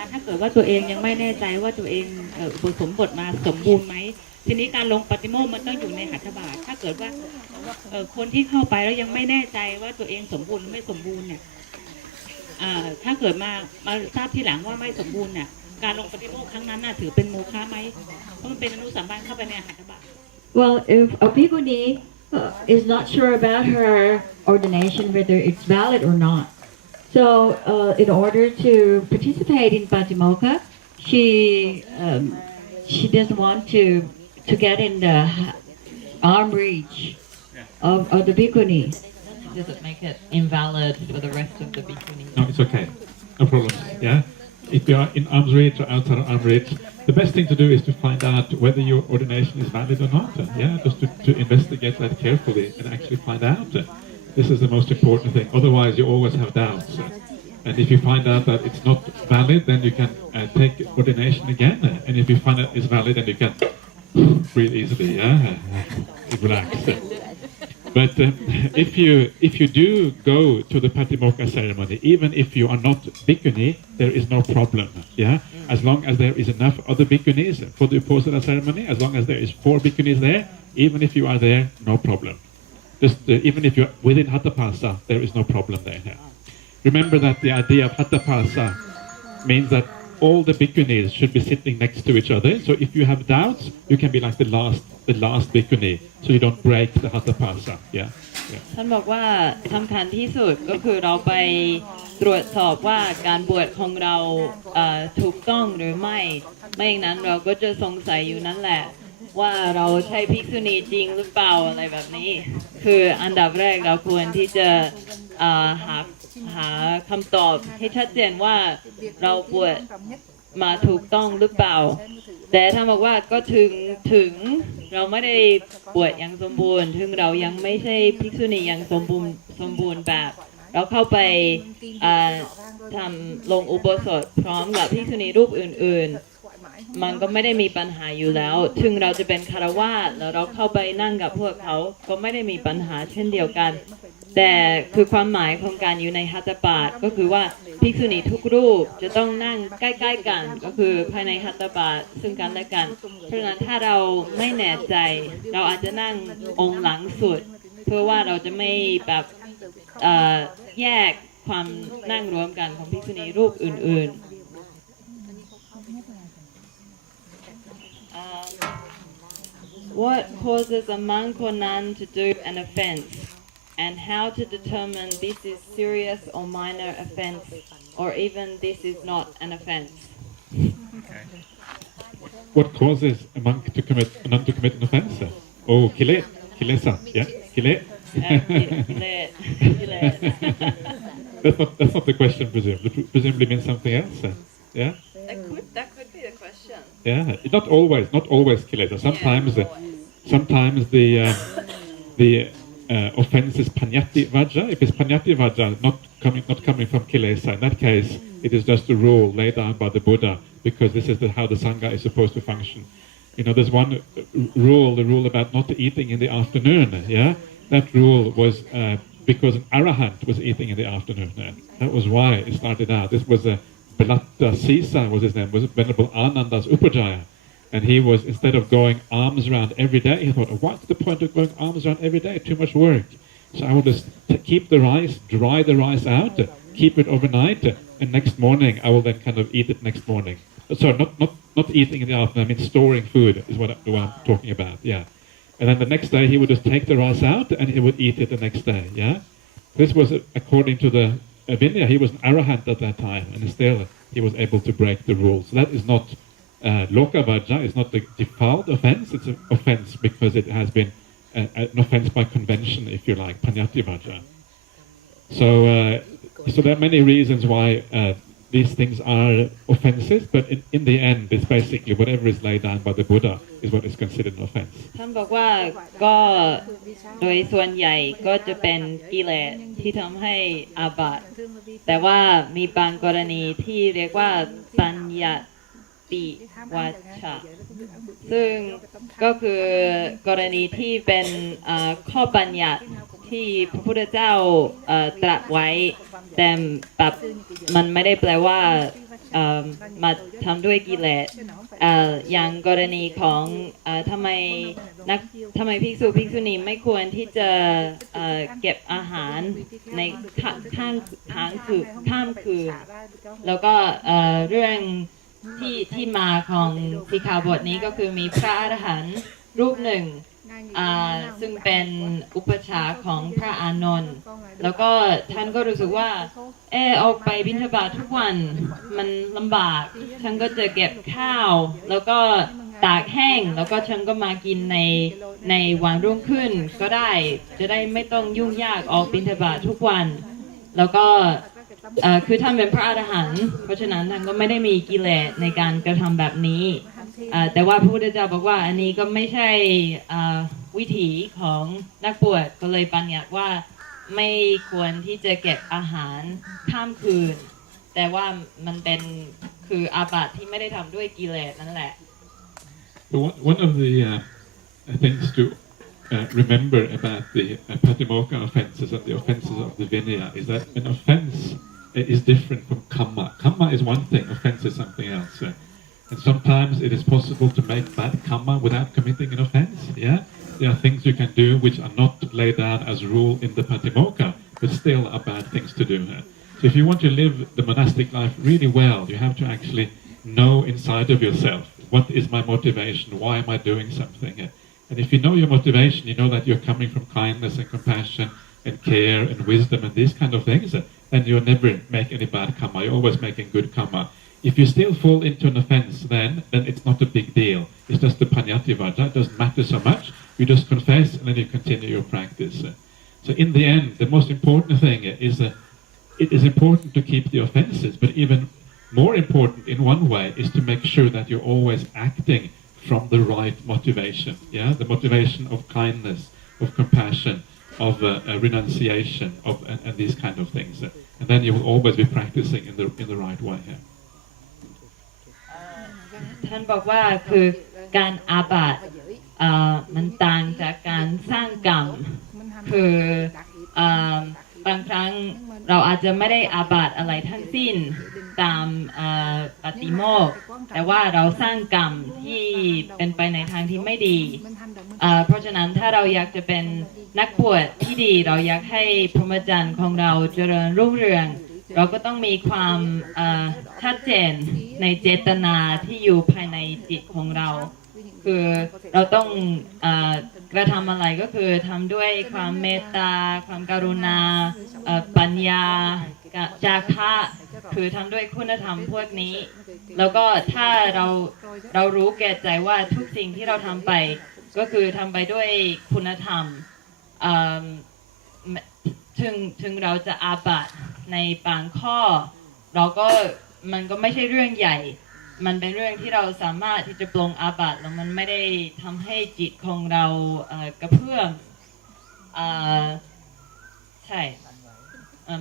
าถ้าเกิดว่าตัวเองยังไม่แน่ใจว่าตัวเองอุปสมบทมาสมบูรณ์ไหมทีนี้การลงปฏิโมกข์มันต้องอยู่ในหัตถบาทถ้าเกิดว่าคนที่เข้าไปแล้วยังไม่แน่ใจว่าตัวเองสมบูรณ์หรือไม่สมบูรณ์เนี่ยถ้าเกิดมาทราบทีหลังว่าไม่สมบูรณ์เนี่ยการลงปฏิโมกข์ครั้งนั้นน่ะถือเป็นโมฆะไหมเพราะมันเป็นอนุสัมบันเข้าไปในหัตถบาท Well, if a bhikkhuni is not sure about her ordination, whether it's valid or not, so in order to participate in Patimokkha, she doesn't want to get in the arm reach of the bhikkhuni. Does it make it invalid for the rest of the bhikkhuni? No, it's okay. No problem. Yeah? If you are in arm's reach or outside of arm's reach, the best thing to do is to find out whether your ordination is valid or not. Yeah? Just to investigate that carefully and actually find out. This is the most important thing. Otherwise, you always have doubts. And if you find out that it's not valid, then you can take ordination again. And if you find out it's valid, then you can breathe easily. Yeah? Relax. But if you do go to the Patimokkha ceremony, even if you are not bhikkhuni, there is no problem. Yeah, as long as there is enough other bhikkhunis for the Uposatha ceremony, as long as there is 4 bhikkhunis there, even if you are there, no problem. Just even if you're within Hattapasa, there is no problem there. Remember that the idea of Hattapasa means that all the bhikkhunis should be sitting next to each other. So if you have doubts, you can be like the last bhikkhuni, so you don't break the Hattapasa. Yeah. ท่านบอกว่าสำคัญที่สุดก็คือเราไปตรวจสอบว่าการบวชของเราถูกต้องหรือไม่อย่างนั้นเราก็จะสงสัยอยู่นั่นแหละว่าเราใช่ภิกษุณีจริงหรือเปล่าอะไรแบบนี้คืออันดับแรกเราควรที่จะหาคำตอบให้ชัดเจนว่าเราบวชมาถูกต้องหรือเปล่าแต่ถ้าบอกว่าก็ถึงเราไม่ได้บวชอย่างสมบูรณ์ถึงเรายังไม่ใช่ภิกษุณีอย่างสมบูรณ์แบบเราเข้าไปทำลงอุโบสถพร้อมกับภิกษุณีรูปอื่นๆมันก็ไม่ได้มีปัญหาอยู่แล้วถึงเราจะเป็นฆราวาสแล้วเราเข้าไปนั่งกับพวกเขาก็ไม่ได้มีปัญหาเช่นเดียวกันแต่คือความหมายของการอยู่ในหัตถบาทก็คือว่าภิกษุณีทุกรูปจะต้องนั่งใกล้ๆกันก็คือภายในหัตถบาทซึ่งกันและกันเพราะฉะนั้นถ้าเราไม่แน่ใจเราอาจจะนั่งองค์หลังสุดเพื่อว่าเราจะไม่แบบแยกความนั่งรวมกันของภิกษุณีรูปอื่นๆWhat causes a monk or nun to do an offence, and how to determine this is serious or minor offence, or even this is not an offence? What causes a nun to commit an offence? Oh, kilesa, yeah, kile. That's not the question, presumably. Presumably means something else. Yeah. That could be the question. Yeah, not always kilesa. Sometimes the offense is panyati vajra. If it's panyati vajra, not coming from kilesa, in that case, it is just a rule laid down by the Buddha because this is how the Sangha is supposed to function. You know, there's one rule, the rule about not eating in the afternoon. Yeah, that rule was because an arahant was eating in the afternoon. That was why it started out. This was Balatta Sisa was his name, was Venerable Ananda's Upajaya. And he was, instead of going arms around every day, he thought, oh, what's the point of going arms around every day? Too much work. So I will just keep the rice, dry the rice out, keep it overnight, and next morning I will then kind of eat it next morning. Sorry, not eating in the afternoon, I mean storing food is what I'm talking about, yeah. And then the next day he would just take the rice out and he would eat it the next day, yeah. This was according to the Vinaya. He was an arahant at that time, and still he was able to break the rules. So that is not Loka Vajra, it's not the default offense, it's an offense because it has been an offense by convention, if you like, Panyati Vajra. So there are many reasons why these things are offenses, but in the end, it's basically whatever is laid down by the Buddha is what is considered an offense. ท่านบอกว่าก็โดยส่วนใหญ่ก็จะเป็นกิเลสที่ทำให้อาบัติแต่ว่ามีบางกรณีที่เรียกว่าปัญญติวัชชะซึ่งก็คือกรณีที่เป็นข้อบัญญัติที่พระพุทธเจ้าตรัสไว้แต่แบบมันไม่ได้แปลว่า มาทำด้วยกิเลสอย่างกรณีของทำไมภิกษุภิกษุณีไม่ควรที่จะเก็บอาหารในข้ามคืนแล้วก็เรื่องที่มาของสิกขาบทนี้ก็คือมีพระอรหันต์รูปหนึ่งซึ่งเป็นอุปชาของพระอานนท์แล้วก็ท่านก็รู้สึกว่าออกไปบิณฑบาตทุกวันมันลำบากฉันก็จะเก็บข้าวแล้วก็ตากแห้งแล้วก็ฉันก็มากินในวันรุ่งขึ้นก็ได้จะได้ไม่ต้องยุ่งยากออกบิณฑบาตทุกวันแล้วก็คือท่านเป็นพระอรหันต์เพราะฉะนั้นท่านก็ไม่ได้มีกิเลสในการกระทำแบบนี้แต่ว่าพระพุทธเจ้าบอกว่าอันนี้ก็ไม่ใช่วิถีของนักบวชก็เลยบัญญัติว่าไม่ควรที่จะเก็บอาหารข้ามคืนแต่ว่ามันเป็นคืออาบัติที่ไม่ได้ทำด้วยกิเลสนั่นแหละ One of the things to remember about the patimokkha offences and the offences of the Vinaya is that an offence is different from kamma. Kamma is one thing, offence is something else. And sometimes it is possible to make bad kamma without committing an offence. Yeah, there are things you can do which are not laid down as rule in the patimokkha, but still are bad things to do. So if you want to live the monastic life really well, you have to actually know inside of yourself, what is my motivation? Why am I doing something? And if you know your motivation, you know that you're coming from kindness and compassion and care and wisdom and these kind of things, then you'll never make any bad karma. You're always making good karma. If you still fall into an offense, then it's not a big deal. It's just the panyati vaja. It doesn't matter so much. You just confess and then you continue your practice. So in the end, the most important thing is it is important to keep the offenses, but even more important in one way is to make sure that you're always acting from the right motivation. Yeah, the motivation of kindness, of compassion, of renunciation, and these kind of things. And then you will always be practicing in the right way. Yeah. ท่านบอกว่าคือการอาบัติมันต่างจากการสร้างกรรมคือบางครั้งเราอาจจะไม่ได้อาบัติอะไรทั้งสิ้นตามปฏิโมกข์แต่ว่าเราสร้างกรรมที่เป็นไปในทางที่ไม่ดีเพราะฉะนั้นถ้าเราอยากจะเป็นนักบวชที่ดีเราอยากให้พรหมจรรย์ของเราเจริญรุ่งเรืองเราก็ต้องมีความชัดเจนในเจตนาที่อยู่ภายในจิตของเราคือเราต้องกระทำอะไรก็คือทำด้วยความเมตตาความกรุณาปัญญาจาคะคือทำด้วยคุณธรรมพวกนี้แล้วก็ถ้าเรารู้แก่ใจว่าทุกสิ่งที่เราทำไปก็คือทำไปด้วยคุณธรรมถึงเราจะอาบัติในบางข้อมันก็ไม่ใช่เรื่องใหญ่มันเป็นเรื่องที่เราสามารถที่จะปลงอาบัติแล้วมันไม่ได้ทำให้จิตของเรากระเพื่อมใช่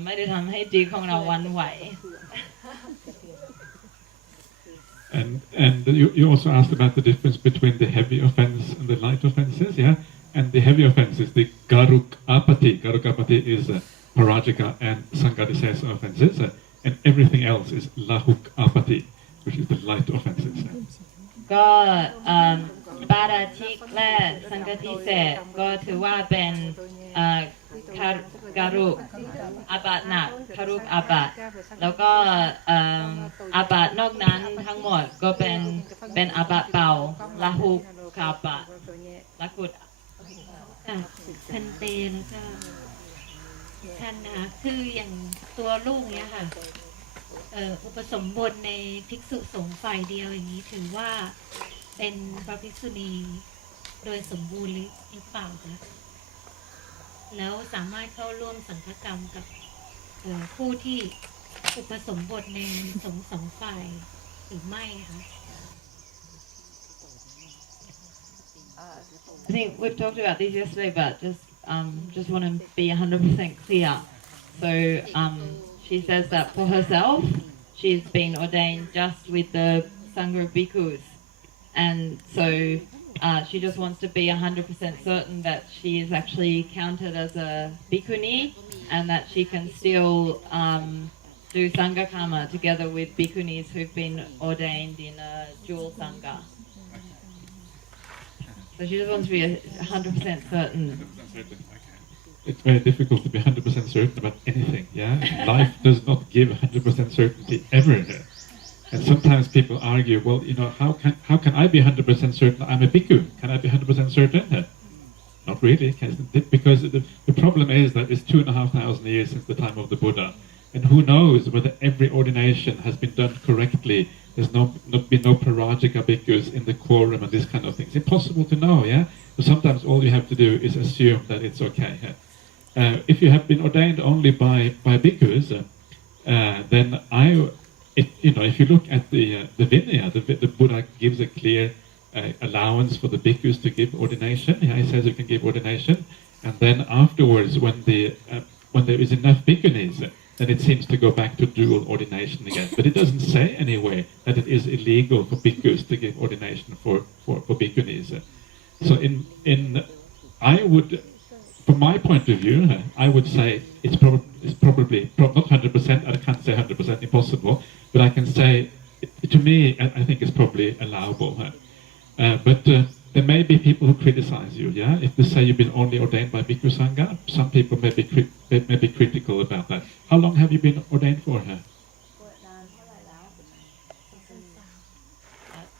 ไม่ได้ทำให้จิตของเราหวั่นไหว And you also asked about the difference between the heavy offense and the light offenses, yeah? And the heavy offenses, the garuk apati. Garuk apati is parajika and sanghadisesa offenses, and everything else is lahuk apati, which is the light offenses. ก็ปาราชิกและสังฆทิเศษก็ถือว่าเป็นการุอาบัติหนักคารุอาบัติแล้วก็อาบัตินอกนั้นทั้งหมดก็เป็นอาบัติเบาละหุกคาบัติละกุดคันเตแล้วก็ท่านนะคะคืออย่างตัวลูกเนี้ยค่ะอุปสมบทในภิกษุสงฆ์ฝ่ายเดียวอย่างนี้ถือว่าเป็นพระภิกษุณีโดยสมบูรณ์หรือเปล่าคะแล้วสามารถเข้าร่วมสังฆกรรมกับผู้ที่อุปสมบทในสงฆ์สองฝ่ายหรือไม่คะ I think we've talked about this yesterday, but just want to be 100% clear. So she says that for herself, she's been ordained just with the Sangha of bhikkhus, and so she just wants to be 100% certain that she is actually counted as a bhikkhuni, and that she can still do Sangha Karma together with bhikkhunis who've been ordained in a dual Sangha. So she just wants to be 100% certain. It's very difficult to be 100% certain about anything, yeah? Life does not give 100% certainty ever. And sometimes people argue, well, you know, how can I be 100% certain I'm a bhikkhu? Can I be 100% certain? Not really, because the problem is that it's 2,500 years since the time of the Buddha. And who knows whether every ordination has been done correctly. There's not been no parajika bhikkhus in the quorum and this kind of thing. It's impossible to know, yeah? So sometimes all you have to do is assume that it's okay. If you have been ordained only by bhikkhus, then if you look at the Vinaya, the Buddha gives a clear allowance for the bhikkhus to give ordination. Yeah, he says you can give ordination, and then afterwards, when there is enough bhikkhunis, then it seems to go back to dual ordination again. But it doesn't say anywhere that it is illegal for bhikkhus to give ordination for bhikkhunis. So I would, from my point of view, I would say it's probably not 100%. I can't say 100% impossible, but I can say, to me, I think it's probably allowable. But there may be people who criticize you. Yeah, if they say you've been only ordained by Bhikkhu Sangha, some people may be critical about that. How long have you been ordained for?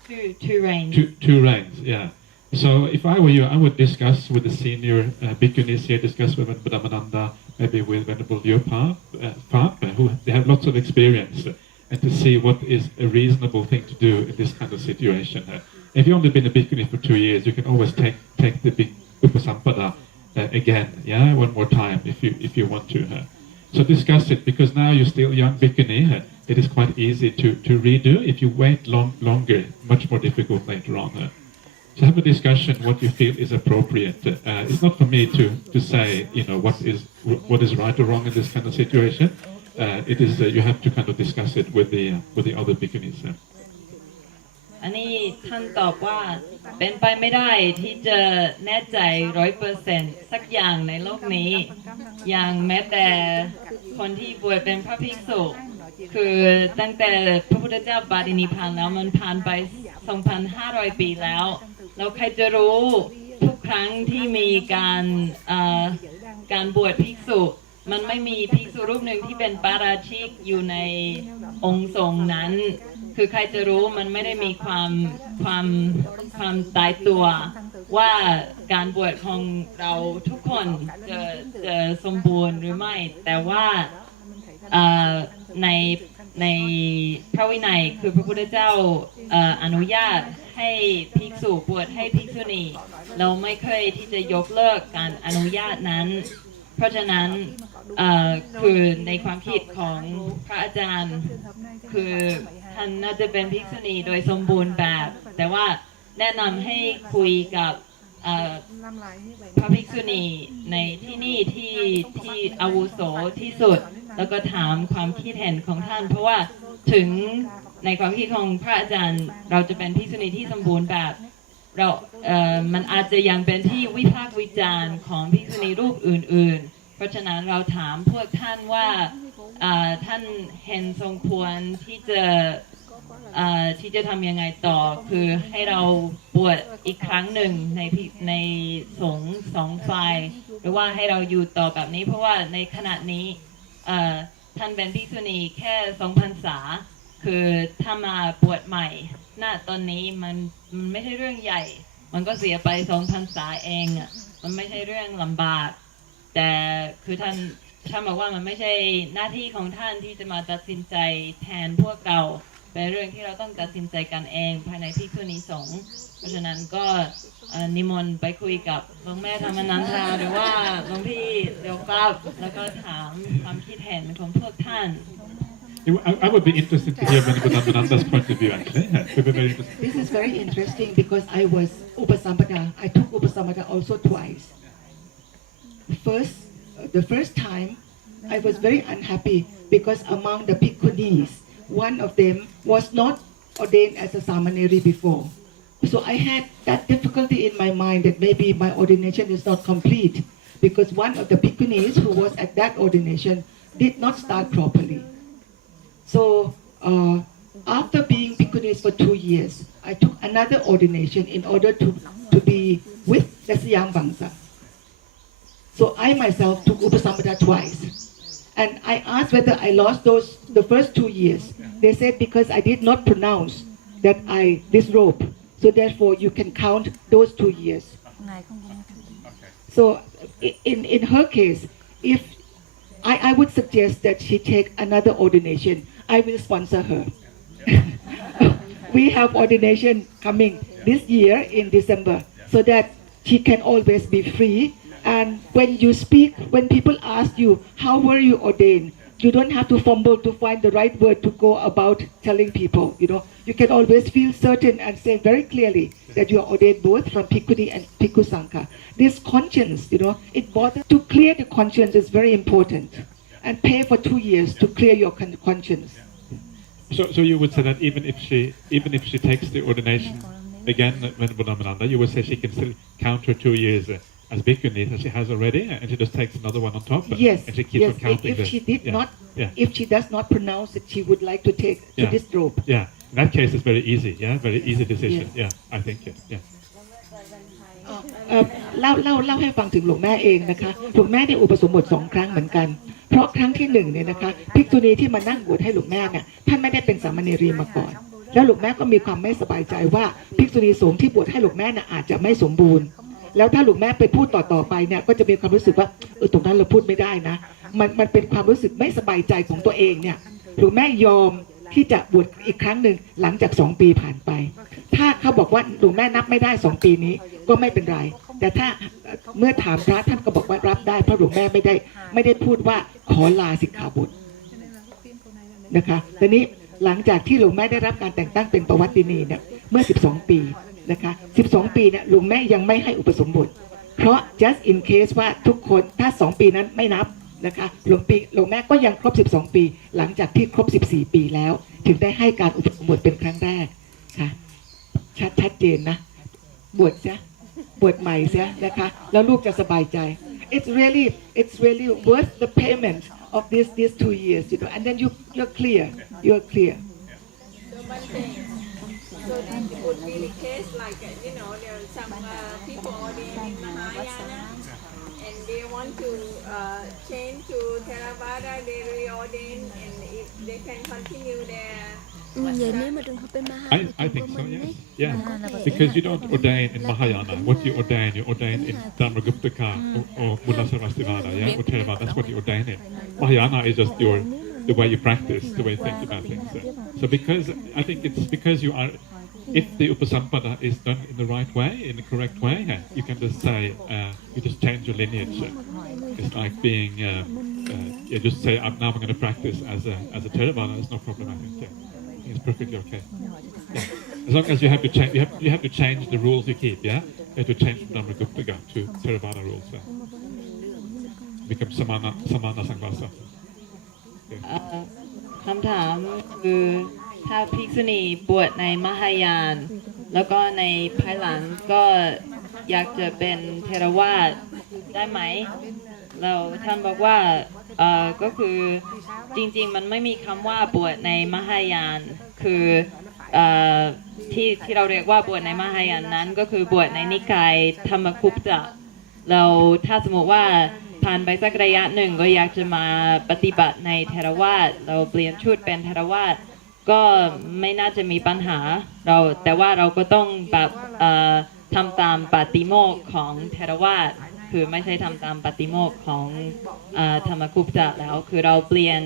Two reigns. Two reigns. Yeah. So if I were you, I would discuss with the senior bhikkhunis here, discuss with Venerable Dhammananda, maybe with Venerable youre, who they have lots of experience, and to see what is a reasonable thing to do in this kind of situation. If you've only been a bhikkhuni for 2 years, you can always take the big upasampada again, yeah, one more time if you want to. So discuss it, because now you're still young bhikkhuni. It is quite easy to redo. If you wait longer, much more difficult later on. So have a discussion what you feel is appropriate. It's not for me to say, you know, what is right or wrong in this kind of situation. It is you have to kind of discuss it with the other bhikkhunis. อันนี้ท่านตอบว่าเป็นไปไม่ได้ที่จะแน่ใจ 100% สักอย่างในโลกนี้ อย่างแม้แต่คนที่บวชเป็นพระภิกษุคือตั้งแต่พระพุทธเจ้าปรินิพพานแล้วมันผ่านไป 2,500 ปีแล้วใครจะรู้ทุกครั้งที่มีการบวชภิกษุมันไม่มีภิกษุรูปหนึ่งที่เป็นปาราชิกอยู่ในองค์ทรงนั้นคือใครจะรู้มันไม่ได้มีความตายตัวว่าการบวชของเราทุกคนจะสมบูรณ์หรือไม่แต่ว่าในพระวินัยคือพระพุทธเจ้าอนุญาตให้ภิกษุบวชให้ภิกษุณีเราไม่เคยที่จะยกเลิกการอนุญาตนั้นเพราะฉะนั้นคือในความคิดของพระอาจารย์คือท่านน่าจะเป็นภิกษุณีโดยสมบูรณ์แบบแต่ว่าแนะนำให้คุยกับพระภิกษุณีในที่นี่ที่อาวุโสที่สุดแล้วก็ถามความคิดเห็นของท่านเพราะว่าถึงในความคิดของพระอาจารย์เราจะเป็นภิกษุณีที่สมบูรณ์แบบมันอาจจะยังเป็นที่วิพากษ์วิจารณ์ของภิกษุณีรูปอื่นๆเพราะฉะนั้นเราถามพวกท่านว่าท่านเห็นสมควรที่จะทำยังไงต่อคือให้เราบวชอีกครั้งหนึ่งในสงฆ์สองฝ่ายหรือว่าให้เราอยู่ต่อแบบนี้เพราะว่าในขณะนี้ท่านเป็นภิกษุณีแค่2 พรรษาคือถ้ามาบวชใหม่ณตอนนี้มันไม่ใช่เรื่องใหญ่มันก็เสียไป2 พรรษาเองมันไม่ใช่เรื่องลำบากแต่คือท่านบอกว่ามันไม่ใช่หน้าที่ของท่านที่จะมาตัดสินใจแทนพวกเราเป็นเรื่องที่เราต้องตัดสินใจกันเองภายในภิกษุณีสงฆ์เพราะฉะนั้นก็นิมนต์ไปคุยกับหลวงแม่ธรรมนันทาหรือว่าหลวงพี่เดี๋ยวกลับแล้วก็ถามความคิดเห็นของพวกท่าน I would be interested to hear Venerable Dhammananda's point of view actually. This is very interesting because I was Upasampada. I took Upasampada also twice. The first time I was very unhappy because among the bhikkhunis, one of them was not ordained as a samaneri before. So I had that difficulty in my mind that maybe my ordination is not complete because one of the bhikkhunis who was at that ordination did not start properly. So after being bhikkhunis for 2 years, I took another ordination in order to be with the Siam Vangsa. So I myself took Upasampada twice. And I asked whether I lost the first 2 years. They said because I did not pronounce that I disrobe. So therefore you can count those 2 years. So in her case, if I would suggest that she take another ordination, I will sponsor her. We have ordination coming this year in December so that she can always be free. And when you speak, when people ask you, how were you ordained? You don't have to fumble to find the right word to go about telling people, You can always feel certain and say very clearly that you are ordained both from Bhikkhuni and Bhikkhu Sangha. This conscience, it bothers to clear the conscience is very important. And pay for 2 years to clear your conscience. So you would say that even if she takes the ordination again when Buddhamananda, you would say she can still count her 2 years as bhikkhuni that she has already, and she just takes another one on top. Yes. And she keeps on counting. If she if she does not pronounce it, she would like to take to disrobe. Yeah. In that case, it's very easy. Yeah, very easy decision. Yeah, I think. Yeah. เล่าให้ฟังถึงหลวงแม่เองนะคะหลวงแม่ได้อุปสมบท2 ครั้งเหมือนกันเพราะครั้งที่1เนี่ยนะคะภิกษุณีที่มานั่งบวชให้หลวงแม่เนี่ยท่านไม่ได้เป็นสามเณรีมาก่อนแล้วหลวงแม่ก็มีความไม่สบายใจว่าภิกษุณีสงฆ์ที่บวชให้หลวงแม่น่ะอาจจะไม่สมบูรณ์แล้วถ้าหลวงแม่ไปพูดต่อไปเนี่ยก็จะมีความรู้สึกว่าตรงนั้นเราพูดไม่ได้นะมันเป็นความรู้สึกไม่สบายใจของตัวเองเนี่ยหลวงแม่ยอมที่จะบวชอีกครั้งหนึ่งหลังจาก2 ปีผ่านไปถ้าเขาบอกว่าหลวงแม่นับไม่ได้2 ปีนี้ก็ไม่เป็นไรแต่ถ้าเมื่อถามพระท่านก็บอกว่ารับได้เพราะหลวงแม่ไม่ได้พูดว่าขอลาสิกขาบทนะคะตอนนี้หลังจากที่หลวงแม่ได้รับการแต่งตั้งเป็นปวัตตินีเนี่ยเมื่อ12 ปีนะคะ12 ปีเนี่ยหลวงแม่ยังไม่ให้อุปสมบทเพราะ just in case ว่าทุกคนถ้า2 ปีนั้นไม่นับนะคะหลวงแม่ก็ยังครบ12 ปีหลังจากที่ครบ14 ปีแล้วถึงได้ให้การอุปสมบทเป็นครั้งแรกค่ะชัดเจนนะบวชซะบวชใหม่ซะนะคะแล้วลูกจะสบายใจ it's really worth the payment of these 2 years and then you're clear So one thing, so this would be the case like there are some people ordained in Mahayana and they want to change to Theravada, they reordain and if they can continue their Vậy nếu mà trường hợp bên Mahayana I think so, yes. Yeah. Because you don't ordain in Mahayana. What you ordain in Dhamma-guptaka or Buddha-sarvastivada, yeah, or Theravada, that's what you ordain in. Mahayana is just the way you practice, the way you think about things. So I think it's because you are, if the upasampada is done in the right way, in the correct way, you can just say, you just change your lineage. It's like being, you just say, now I'm going to practice as a Theravada, it's no problem, I think. Yeah. It's perfectly okay. Yeah. As long as you have to change, you have to change the rules you keep. Yeah, you have to change from Dhamma-guptaka to Theravada rules. Become samana Samvasa. คำถามคือถ้าภิกษุณีบวชในมหายานแล้วก็ในภายหลังก็อยากจะเป็นเทรวาสได้ไหมเราท่านบอกว่าก็คือจริงๆมันไม่มีคำว่าบวชในมหายานคือที่เราเรียกว่าบวชในมหายานนั้นก็คือบวชในนิกายธรรมคุปตะเราถ้าสมมติว่าผ่านไปสักระยะหนึ่งก็อยากจะมาปฏิบัติในเทรวาสเราเปลี่ยนชุดเป็นเทรวาสก็ไม่น่าจะมีปัญหาแต่ว่าเราก็ต้องแบบทำตามปาติโมกข์ของเทรวาสคือไม่ใช่ทำตามปาติโมกข์ของธรรมคุปตะแล้วคือเราเปลี่ยน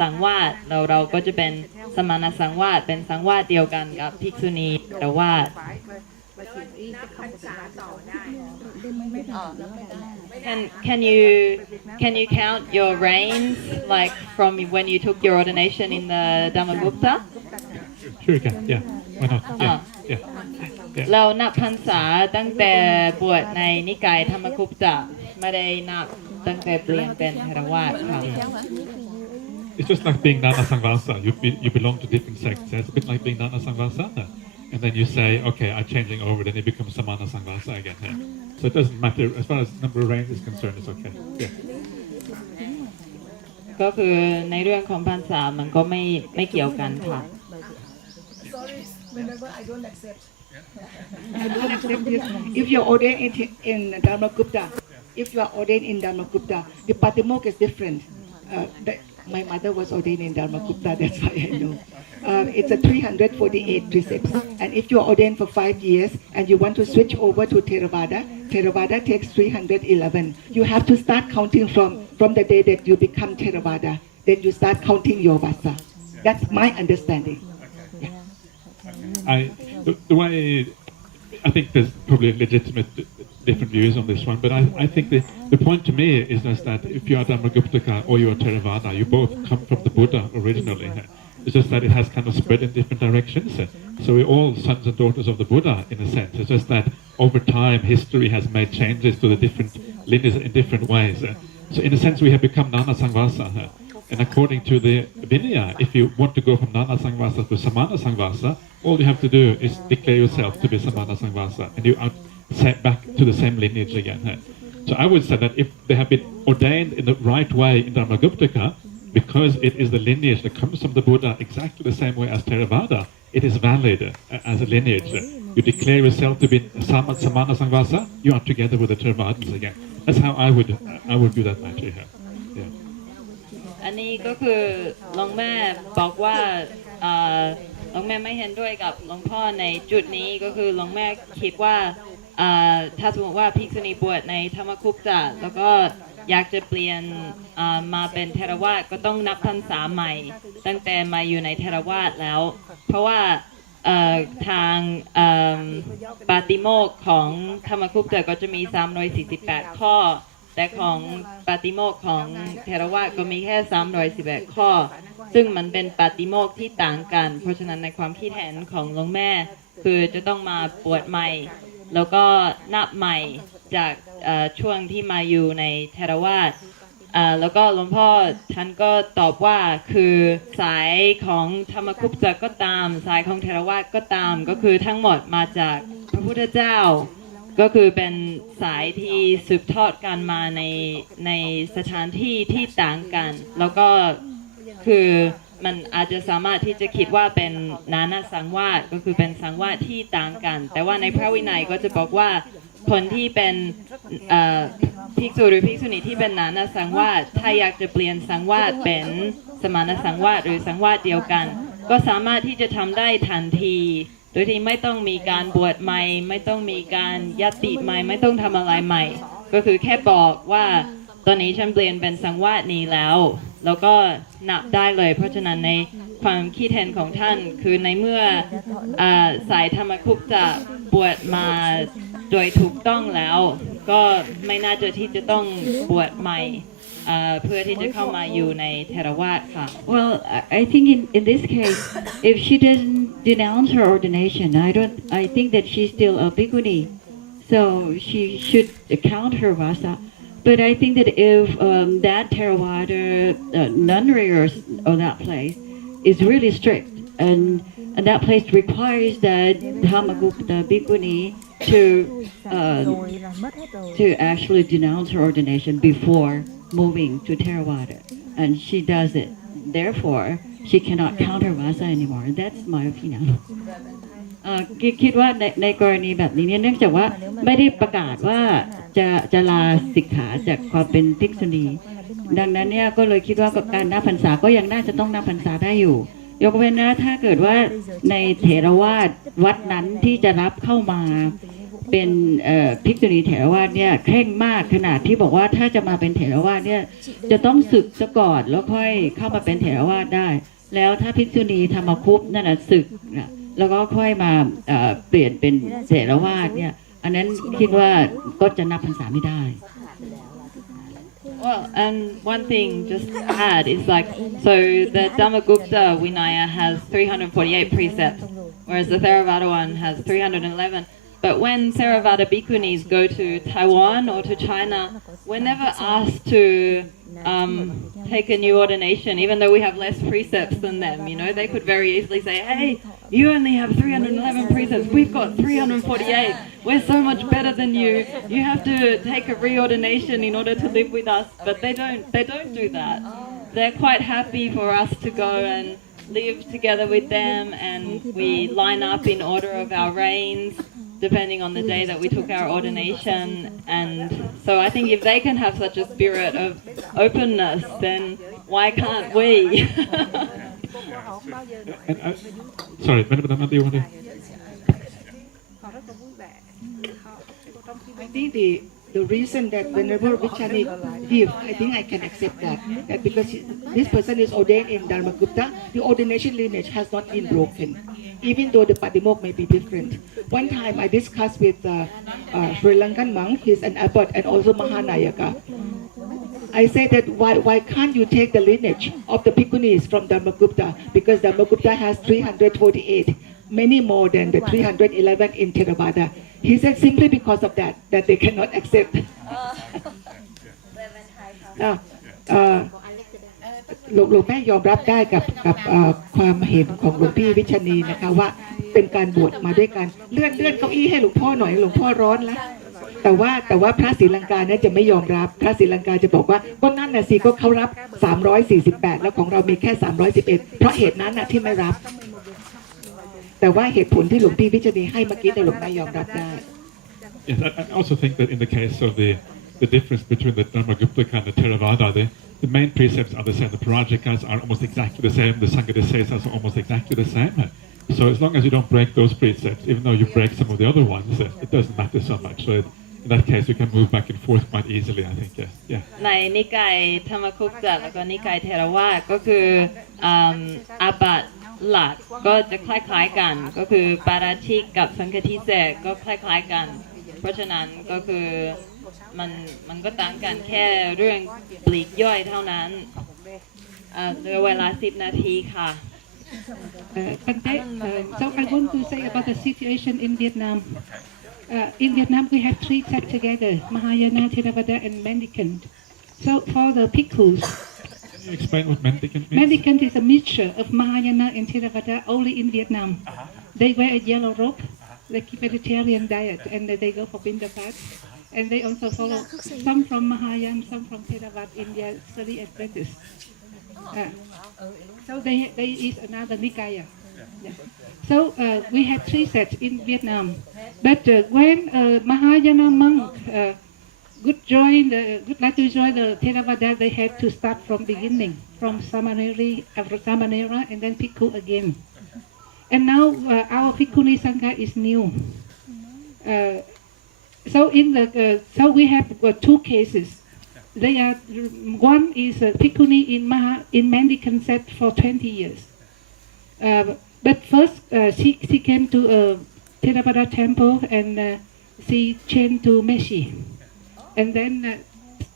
สังวาสเราก็จะเป็นสมณสังวาสเป็นสังวาสเดียวกันกับภิกษุณีเทรวาสCan you count your reigns like from when you took your ordination in the Dhammagupta? Sure you can. Yeah. Why not? Yeah. เรานับพรรษาตั้งแต่บวชในนิกายธรรมคุปตะไม่ได้นับตั้งแต่เปลี่ยนเป็นเทรวาสค่ะ It's just like being Nana Samvasa. You belong to different sects. It's a bit like being Nana Samvasa. And then you say, okay, I'm changing over, then it becomes Samana Sangvasa again. Yeah. So it doesn't matter. As far as number of reigns is concerned, it's okay. Yeah. ก็คือในเรื่องของพรรษามันก็ไม่เกี่ยวกันค่ะ Sorry, whenever I don't accept. I don't accept this. If you're ordained in Dharmakupta, if you are ordained in Dharmakupta, the Patimok is different. My mother was ordained in Dharmakupta, that's why I know. It's a 348 precepts. And if you are ordained for 5 years and you want to switch over to Theravada takes 311. You have to start counting from the day that you become Theravada. Then you start counting your vasa. That's my understanding. The way I think there's probably legitimate different views on this one, but I think the point to me is just that if you are Dharmaguptaka or you are Theravada, you both come from the Buddha originally. It's just that it has kind of spread in different directions. So we're all sons and daughters of the Buddha in a sense. It's just that over time history has made changes to the different lineages in different ways. So in a sense we have become Nana Samvasa. And according to the Vinaya, if you want to go from Nana Samvasa to Samana Samvasa, all you have to do is declare yourself to be Samana Samvasa, and you are set back to the same lineage again. So I would say that if they have been ordained in the right way in Dharmaguptaka, because it is the lineage that comes from the Buddha exactly the same way as Theravada, it is valid as a lineage. You declare yourself to be Samana Samvasa, you are together with the Theravadins again. That's how I would view that matter here. Yeah. อันนี้ก็คือหลวงแม่บอกว่าหลวงแม่ไม่เห็นด้วยกับหลวงพ่อในจุดนี้ก็คือหลวงแม่คิดว่าถ้าสมมติว่าภิกษุณีบวชในธรรมคุปตะแล้วก็อยากจะเปลี่ยนมาเป็นเทรวาสก็ต้องนับพรรษาใหม่ตั้งแต่มาอยู่ในเทรวาสแล้วเพราะว่าทางปาติโมกข์ของธรรมคุปตะก็จะมี348ข้อแต่ของปาติโมกข์ของเทรวาสก็มีแค่311ข้อซึ่งมันเป็นปาติโมกข์ที่ต่างกันเพราะฉะนั้นในความคิดเห็นของหลวงแม่คือจะต้องมาบวชใหม่แล้วก็นับใหม่จากช่วงที่มาอยู่ในเทรวาสแล้วก็หลวงพ่อท่านก็ตอบว่าคือสายของธรรมคุปตะก็ตามสายของเทรวาสก็ตามก็คือทั้งหมดมาจากพระพุทธเจ้าก็คือเป็นสายที่สืบทอดกันมาในสถานที่ที่ต่างกันแล้วก็คือมันอาจจะสามารถที่จะคิดว่าเป็นนานาสังวาสก็คือเป็นสังวาสที่ต่างกันแต่ว่าในพระวินัยก็จะบอกว่าคนที่เป็นภิกษุหรือภิกษุณีที่เป็นนานาสังวาสถ้าอยากจะเปลี่ยนสังวาสเป็นสมานสังวาสหรือสังวาสเดียวกันก็สามารถที่จะทำได้ทันทีโดยที่ไม่ต้องมีการบวชใหม่ไม่ต้องมีการยัตติใหม่ไม่ต้องทำอะไรใหม่ก็คือแค่บอกว่าตอนนี้ฉันเปลี่ยนเป็นสังวาสนี้แล้วก็นับได้เลยเพราะฉะนั้นในความคิดเห็นของท่านคือในเมื่อสายธรรมคุปจะบวชมาโดยถูกต้องแล้วก็ไม่น่าจะที่จะต้องบวชใหม่เพื่อที่จะเข้ามาอยู่ในเทรวาสค่ะ Well, I think in this case, if she doesn't denounce her ordination, I think that she's still a bhikkhuni, so she should count her vasa. But I think that if that Theravada nunnery or that place is really strict, and that place requires that Dhamagupta bhikkhuni to actually denounce her ordination before moving to Theravada, and she does it. Therefore, she cannot count her vasa anymore. That's my opinion. คิดว่าในกรณีแบบนี้เนี่ยเนื่องจากว่าไม่ได้ประกาศว่าจะลาสิกขาจากความเป็นภิกษุณีดังนั้นเนี่ยก็เลยคิดว่าการนับพรรษาก็ยังน่าจะต้องนับพรรษาได้อยู่ยกเว้นนะถ้าเกิดว่าในเถรวาทวัดนั้นที่จะรับเข้ามาเป็นภิกษุณีเถรวาทเนี่ยเคร่งมากขนาดที่บอกว่าถ้าจะมาเป็นเถรวาทเนี่ยจะต้องศึกซะก่อนแล้วค่อยเข้ามาเป็นเถรวาทได้แล้วถ้าภิกษุณีธรรมคุปนั่นน่ะศึกนะแล้วก็ค่อยมาเปลี่ยนเป็นเถรวาทเนี่ยอันนั้นคิดว่าก็จะนับพรรษาไม่ได้ Well, and one thing just to add is like, so the Dhammagupta Vinaya has 348 precepts, whereas the Theravada one has 311. But when Theravada bhikkhunis go to Taiwan or to China, we're never asked to take a new ordination, even though we have less precepts than them. You know, they could very easily say, hey, you only have 311 precepts, we've got 348. We're so much better than you. You have to take a reordination in order to live with us. But they don't do that. they're quite happy for us to go and live together with them, and we line up in order of our reigns depending on the day that we took our ordination. And so I think if they can have such a spirit of openness, then why can't we? Sorry, Madam, do you want to? I think the reason that Venerable Vichani give, I think I can accept that because this person is ordained in Dharmakutta, the ordination lineage has not been broken, even though the Padimok may be different. One time I discussed with Sri Lankan monk, he's an abbot and also Mahanayaka. I said that why can't you take the lineage of the bhikkhunis from Dharmakutta, because Dharmakutta has 348, many more than the 311 in Theravada. He said simply because of that they cannot accept. หลวงแม่ยอมรับได้กับความเห็นของหลวงพี่วิชนีนะคะว่าเป็นการบวชมาด้วยกันเลื่อนเก้าอี้ให้หลวงพ่อหน่อยหลวงพ่อร้อนแล้วแต่ว่าพระศรีลังกาเนี่ยจะไม่ยอมรับพระศรีลังกาจะบอกว่าก็นั่นน่ะสิก็เขารับ348แล้วของเรามีแค่311เพราะเหตุนั้นน่ะที่ไม่รับแต่ว่าเหตุผลที่หลวงพี่วิชนีให้เมื่อกี้แต่หลวงแม่ยอมรับได้ Yes, I also think that in the case of the difference between the Dharmakutta and the Theravada, the main precepts are the same. The Parajikas are almost exactly the same. The Sangha Desesas are almost exactly the same. So as long as you don't break those precepts, even though you break some of the other ones, it doesn't matter so much. So in that case, you can move back and forth quite easily, I think. Yes. Yeah. ในนิกายธรรมคุปตะแล้วก็นิกายเทรวาสก็คืออาบัติหลักก็จะคล้ายๆกันก็คือปาราชิกกับสังฆทิเศษก็คล้ายๆกันเพราะฉะนั้นก็คือมันก็ต่างกันแค่เรื่องปลีกย่อยเท่านั้นเหลือเวลา10 นาทีค่ะ So I want to say about the situation in Vietnam. In Vietnam, we have 3 sects together: Mahayana, Theravada, and Mendicant. So for the bhikkhus, Can you explain what mendicant means? Mendicant is a mixture of Mahayana and Theravada only in Vietnam. They wear a yellow robe, they keep a vegetarian diet, and they go for Bindabat. And they also follow some from Mahayana, some from Theravada in their study and practice. So they is another Nikaya. Yeah. So we have 3 sets in Vietnam. But when Mahayana monk would like to join the Theravada, they have to start from beginning, from Samanera and then Bhikkhu again. And now our Bhikkhuni Sangha is new. So we have 2 cases. They are one is Bhikkhuni in Mendicant set for 20 years. But first she came to a Theravada temple and she changed to Meshi. And then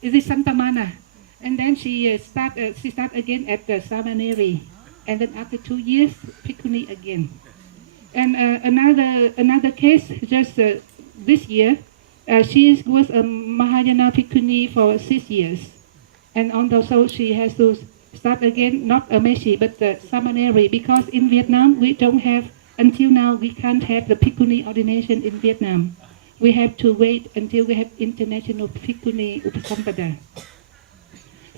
it is Santamana. And then she start again at the Samaneri. And then after 2 years, Bhikkhuni again. And another case just this year, she was a Mahayana Bhikkhuni for 6 years. And also she has to start again, not a Meshi, but the Samaneri, because in Vietnam, we don't have, until now, we can't have the Bhikkhuni ordination in Vietnam. We have to wait until we have international Bhikkhuni Upasampada.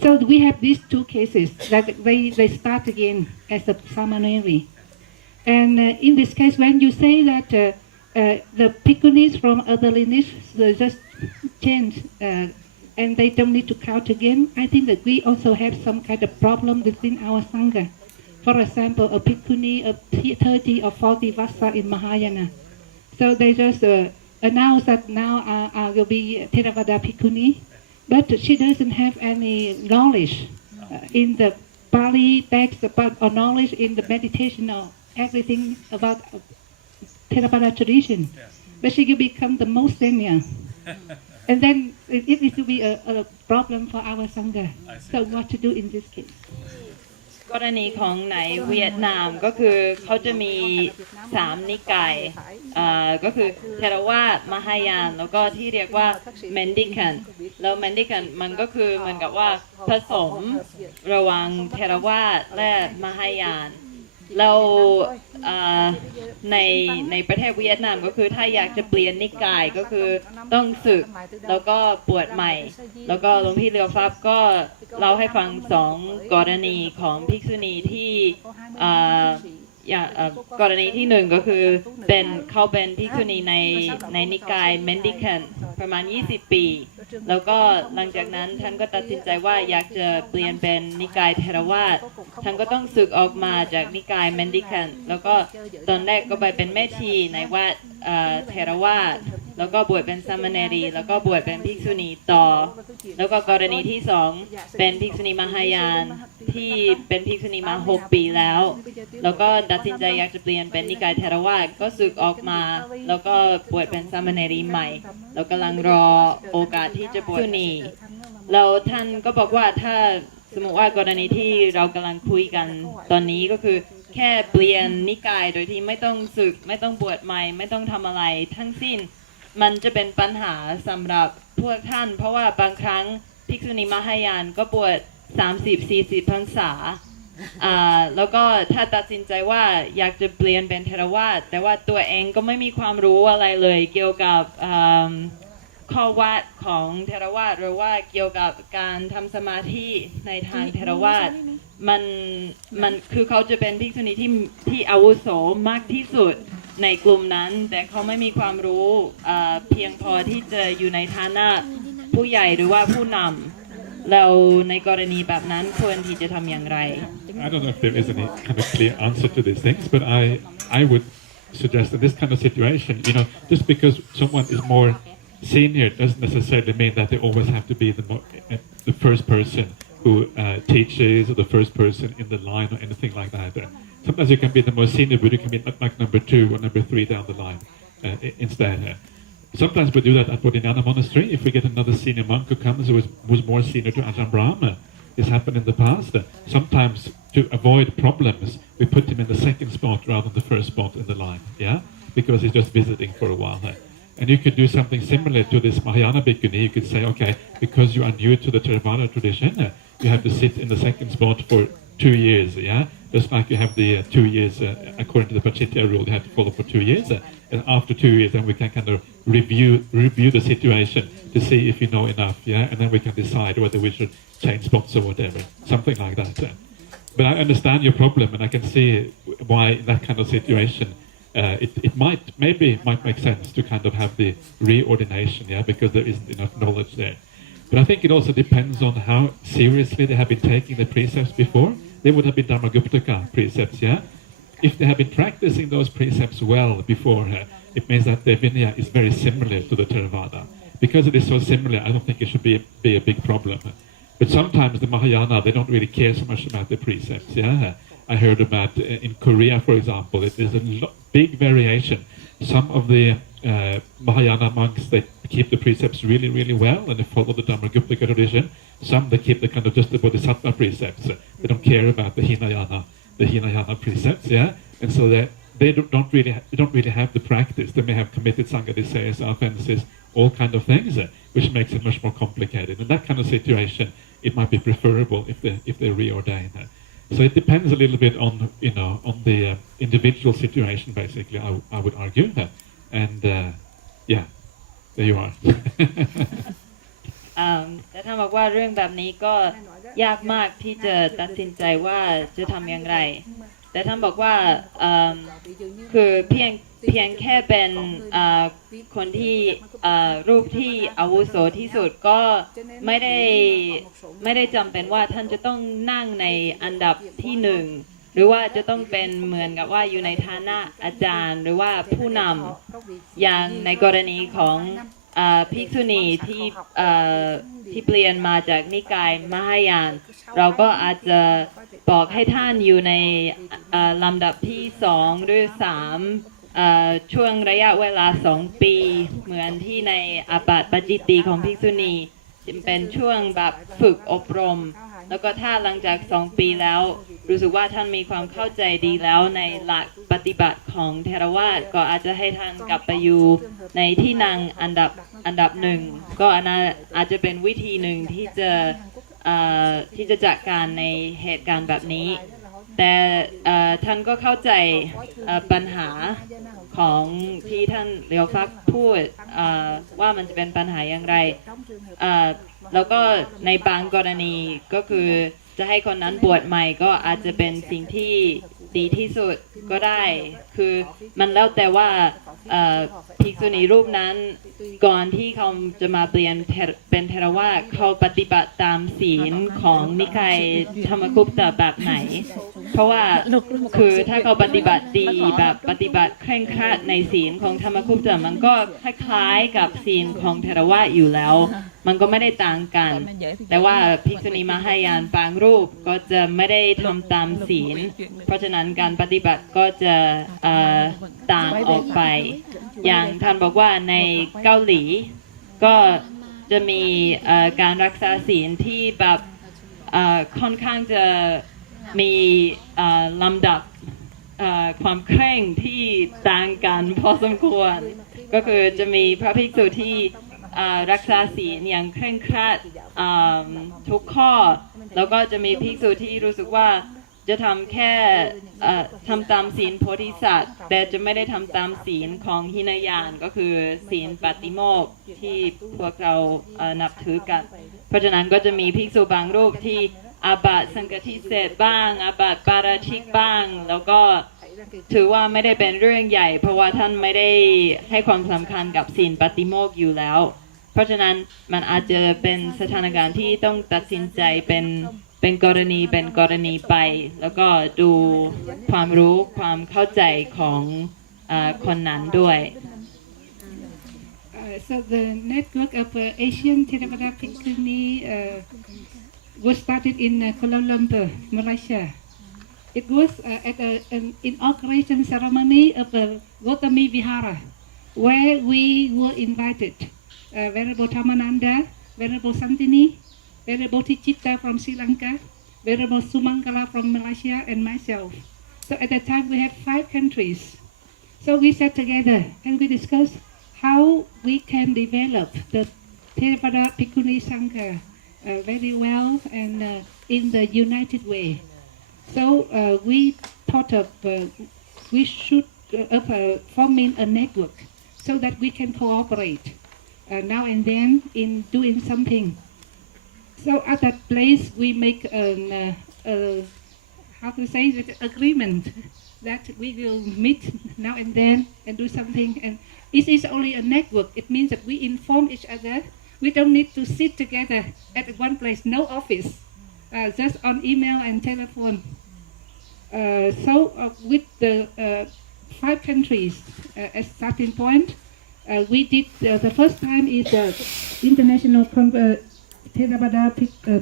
So we have these 2 cases that they start again as a Samaneri. And in this case, when you say that the Bhikkhunis from other lineage just change and they don't need to count again, I think that we also have some kind of problem within our Sangha. For example, a Bhikkhuni of 30 or 40 Vassa in Mahayana. So they just announce that now I will be Theravada Bhikkhuni, but she doesn't have any knowledge in the Pali text or knowledge in the meditation or everything about Theravada tradition. But she will become the most senior. And then it will be a problem for our Sangha. So what to do in this case? กรณีของในเวียดนามก็คือเขาจะมี3 นิกายก็คือเทรวาสมหายานแล้วก็ที่เรียกว่า Mendicant แล้ว Mendicant มันก็คือเหมือนกับว่าผสมระหว่างเทรวาสและมหายานแล้วในประเทศเวียดนามก็คือถ้าอยากจะเปลี่ยนนิกายก็คือต้องสึกแล้วก็บวชใหม่แล้วก็หลวงพี่เลียวฟับก็ เล่าให้ฟังสองกรณีของภิกษุณีที่กรณีที่หนึ่งก็คือเขาเป็นภิกษุณีในนิกายเมนดิแคนประมาณ20 ปีแล้วก็หลังจากนั้นท่านก็ตัดสินใจว่าอยากจะเปลี่ยนเป็นนิกายเทรวาสท่านก็ต้องสึกออกมาจากนิกายเมนดิแคนแล้วก็ตอนแรกก็ไปเป็นแม่ชีในวัดเทรวาสแล้วก็บวชเป็นสามเณรีแล้วก็บวชเป็นภิกษุณีต่อแล้วก็กรณีที่สองเป็นภิกษุณีมหายานที่เป็นภิกษุณีมา6 ปีแล้วแล้วก็ตัดสินใจอยากจะเปลี่ยนเป็นนิกายเทรวาสก็สึกออกมาแล้วก็บวชเป็นสามเณรีใหม่แล้วกำลังรอโอกาสที่จะบวชภิกษุณีแล้วท่านก็บอกว่าถ้าสมมติว่ากรณีที่เรากำลังคุยกันตอนนี้ก็คือแค่เปลี่ยนนิกายโดยที่ไม่ต้องสึกไม่ต้องบวชใหม่ไม่ต้องทำอะไรทั้งสิ้นมันจะเป็นปัญหาสำหรับพวกท่านเพราะว่าบางครั้งภิกษุณีมหายานก็บวช30-40 พรรษาแล้วก็ถ้าตัดสินใจว่าอยากจะเปลี่ยนเป็นเทรวาสแต่ว่าตัวเองก็ไม่มีความรู้อะไรเลยเกี่ยวกับข้อวัดของเทรวาสหรือว่าเกี่ยวกับการทำสมาธิในทางเทรวาสมันคือเขาจะเป็นภิกษุณีที่อาวุโสมากที่สุดในกลุ่มนั้นแต่เขาไม่มีความรู้เพียงพอที่จะอยู่ในฐานะผู้ใหญ่หรือว่าผู้นำเราในกรณีแบบนั้นควรที่จะทำอย่างไร I don't know if there is any kind of clear answer to these things, but I would suggest in this kind of situation, just because someone is more senior doesn't necessarily mean that they always have to be the first person who teaches or the first person in the line or anything like that. Sometimes you can be the most senior, but you can be like number 2 or number 3 down the line instead. Sometimes we do that at Bodhinyana Monastery. If we get another senior monk who comes who's more senior to Ajahn Brahmali, this happened in the past. Sometimes to avoid problems, we put him in the second spot rather than the first spot in the line, because he's just visiting for a while. And you could do something similar to this Mahayana bhikkhuni. You could say, okay, because you are new to the Theravada tradition, you have to sit in the second spot for 2 years, just like you have the 2 years, according to the Pachitya rule, you have to follow for 2 years. And after 2 years, then we can kind of review the situation to see if you know enough, and then we can decide whether we should change spots or whatever, something like that. But I understand your problem, and I can see why in that kind of situation, it might make sense to kind of have the re-ordination, because there isn't enough knowledge there. But I think it also depends on how seriously they have been taking the precepts before. They would have been Dharmaguptaka precepts, If they have been practicing those precepts well before, it means that their Vinaya is very similar to the Theravada. Because it is so similar, I don't think it should be a big problem. But sometimes the Mahayana, they don't really care so much about the precepts, I heard about in Korea, for example, it is a big variation. Some of the Mahayana monks, they keep the precepts really, really well, and they follow the Dharmaguptaka tradition. Some, they keep the kind of just the Bodhisattva precepts. They don't care about the Hinayana precepts, and so they don't really have the practice. They may have committed Sangha desires, offences, all kind of things, which makes it much more complicated. In that kind of situation, it might be preferable if they reordain. So it depends a little bit on the individual situation, basically. I would argue, and there you are. แต่ท่านบอกว่าเรื่องแบบนี้ก็ยากมากที่จะตัดสินใจว่าจะทำอย่างไรแต่ท่านบอกว่าคือเพียงแค่เป็นคนที่รูปที่อาวุโสที่สุดก็ไม่ได้จำเป็นว่าท่านจะต้องนั่งในอันดับที่1หรือว่าจะต้องเป็นเหมือนกับว่าอยู่ในฐานะอาจารย์หรือว่าผู้นำอย่างในกรณีของภิกษุณีที่เปลี่ยนมาจากนิกายมหายานเราก็อาจจะบอกให้ท่านอยู่ในลำดับที่2หรือ3ช่วงระยะเวลา2 ปีเหมือนที่ในอาบัติปาจิตติของภิกษุณีเป็นช่วงแบบฝึกอบรมแล้วก็ถ้าหลังจาก2 ปีแล้วรู้สึกว่าท่านมีความเข้าใจดีแล้วในหลักปฏิบัติของเทรวาสก็อาจจะให้ท่านกลับไปอยู่ในที่นั่งอันดับ1ก็อาจจะเป็นวิธีหนึ่งที่จะจัดการในเหตุการณ์แบบนี้แต่ท่านก็เข้าใจปัญหาของที่ท่านเลียวฟักพูดว่ามันจะเป็นปัญหาอย่างไร แล้วก็ในบางกรณีก็คือจะให้คนนั้นบวชใหม่ก็อาจจะเป็นสิ่งที่ดีที่สุดก็ได้คือมันแล้วแต่ว่าภิกษุณีรูปนั้นก่อนที่เขาจะมาเปลี่ยนเป็นเทรวาสเขาปฏิบัติตามศีลของนิกายธรรมกุปตะแบบไหนเพราะว่าคือถ้าเขาปฏิบัติดีแบบปฏิบัติเคร่งครัดในศีลของธรรมกุปตะมันก็คล้ายๆกับศีลของเทรวาสอยู่แล้วมันก็ไม่ได้ต่างกันแต่ว่าภิกษุณีมหายานบางรูปก็จะไม่ได้ทำตามศีลเพราะฉะนั้นการปฏิบัติก็จะต่างออกไปอย่างท่านบอกว่าในเกาหลีก็จะมีการรักษาศีลที่แบบค่อนข้างจะมีลำดับความเคร่งที่ต่างกันพอสมควรก็คือจะมีพระภิกษุที่รักษาศีลอย่างเคร่งครัดทุกข้อแล้วก็จะมีภิกษุที่รู้สึกว่าจะทำแค่ทำตามศีลโพธิสัตว์แต่จะไม่ได้ทำตามศีลของหินยานก็คือศีลปาติโมกข์ที่พวกเรานับถือกันเพราะฉะนั้นก็จะมีภิกษุบางรูปที่อาบัติสังฆทิเศษบ้างอาบัติปาราชิกบ้างแล้วก็ถือว่าไม่ได้เป็นเรื่องใหญ่เพราะว่าท่านไม่ได้ให้ความสำคัญกับศีลปาติโมกข์อยู่แล้วเพราะฉะนั้นมันอาจจะเป็นสถานการณ์ที่ต้องตัดสินใจเป็นกรณีไปแล้วก็ดูความรู้ความเข้าใจของคนนั้นด้วย So the network of Asian Theravada Bhikkhuni was started in Kuala Lumpur, Malaysia. It was at an inauguration ceremony of Gautami Vihara, where we were invited. Venerable Thamananda, Venerable Santini, Venerable Tichita from Sri Lanka, Venerable Sumangala from Malaysia, and myself. So at that time we had 5 countries. So we sat together and we discussed how we can develop the Theravada Bhikkhuni Sangha very well and in the united way. So we thought of we should forming a network so that we can cooperate now and then in doing something. So at that place we make an how to say it, agreement that we will meet now and then and do something. And it is only a network. It means that we inform each other. We don't need to sit together at one place, no office, just on email and telephone. With the 5 countries as starting point, we did the first time is the international Theravada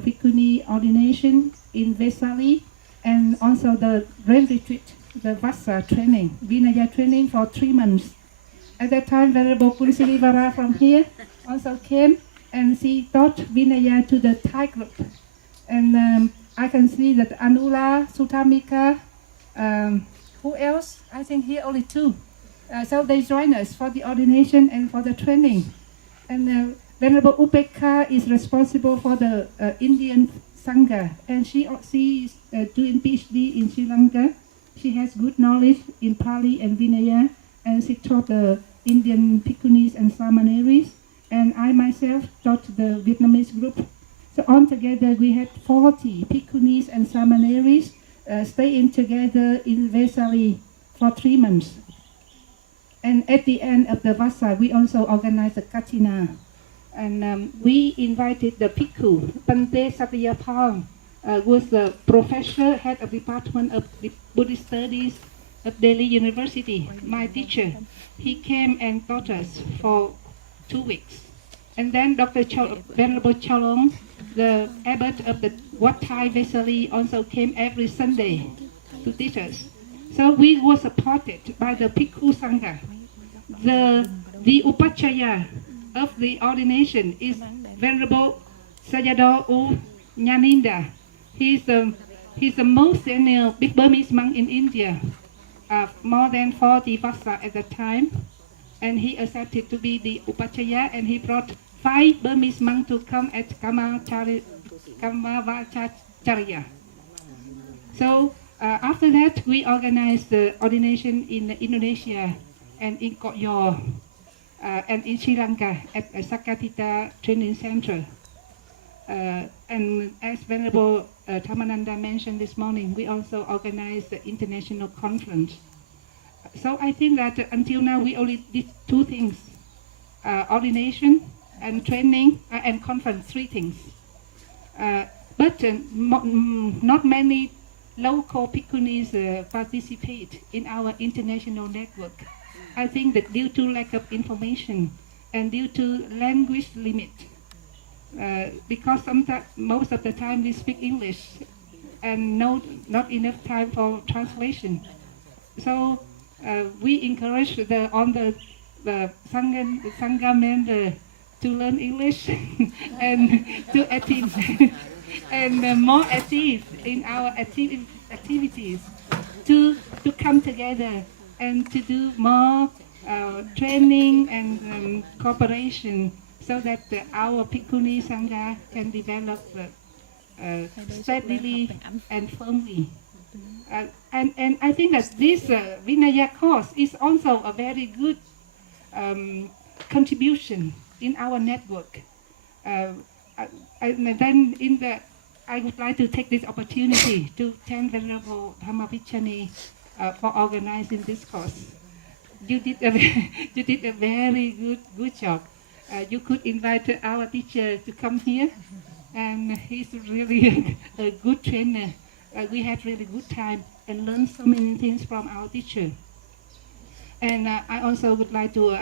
Bhikkhuni ordination in Vesali, and also the rain retreat, the Vassa training, Vinaya training for 3 months. At that time, Venerable Pulisilivara from here also came and she taught Vinaya to the Thai group. And I can see that Anula, Sutamika, who else? I think here only 2. So they join us for the ordination and for the training. And Venerable Upekha is responsible for the Indian Sangha, and she is doing PhD in Sri Lanka. She has good knowledge in Pali and Vinaya, and she taught the Indian Bhikkhunis and Samaneris, and I myself taught the Vietnamese group. So altogether we had 40 Bhikkhunis and Samaneris staying together in Vesali for 3 months. And at the end of the Vassa, we also organized a Katina. And we invited the Bhikkhu, Bante Satyapal, was the professor, head of department of the Buddhist studies of Delhi University, my teacher. He came and taught us for 2 weeks. And then Dr. Venerable Chalong, the abbot of the Wat Thai Vesali, also came every Sunday to teach us. So we were supported by the Bhikkhu Sangha. The Upachaya of the ordination is Venerable Sayadaw U Nyaninda. He's the most senior big Burmese monk in India, more than 40 Vassa at the time, and he accepted to be the Upachaya, and he brought 5 Burmese monks to come at Kamavacharya. So after that, we organized the ordination in Indonesia and in Koyor and in Sri Lanka at a Sakatita Training Center. And as Venerable Thamananda mentioned this morning, we also organized the international conference. So I think that until now we only did two things, ordination and training and conference, three things. But not many local bhikkhunis participate in our international network. I think that due to lack of information and due to language limit, because sometimes most of the time we speak English and not enough time for translation. So we encourage the Sangha member to learn English and to active and more active in our activities to come together and to do more training and cooperation so that our Bhikkhuni Sangha can develop steadily and firmly. And I think that this Vinaya course is also a very good contribution in our network. And then I would like to take this opportunity to thank Venerable Dhammapichani for organizing this course. You did a very good job. You could invite our teacher to come here, and he's really a good trainer. We had really good time and learned so many things from our teacher. And I also would like to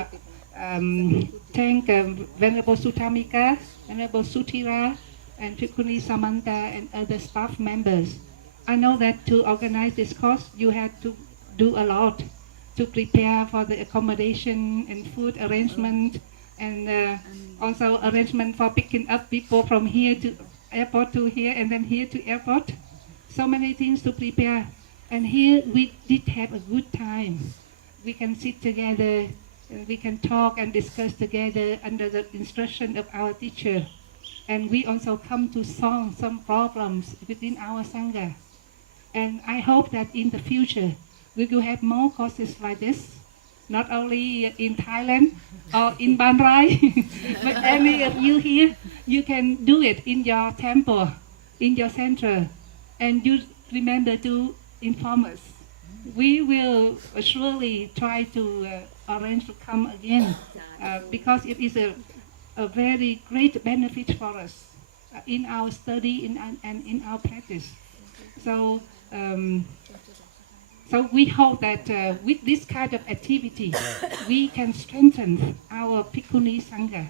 thank Venerable Suttamika, Venerable Sutira, and Bhikkhuni Samanta and other staff members. I know that to organize this course, you had to do a lot to prepare for the accommodation and food arrangement, and also arrangement for picking up people from here to airport to here and then here to airport. So many things to prepare. And here we did have a good time. We can sit together, and we can talk and discuss together under the instruction of our teacher. And we also come to solve some problems within our Sangha. And I hope that in the future, we will have more courses like this, not only in Thailand or in Ban Rai, but any of you here, you can do it in your temple, in your center, and you remember to inform us. We will surely try to arrange to come again, because it is a very great benefit for us in our study and in our practice. So we hope that with this kind of activity, we can strengthen our Bhikkhuni Sangha.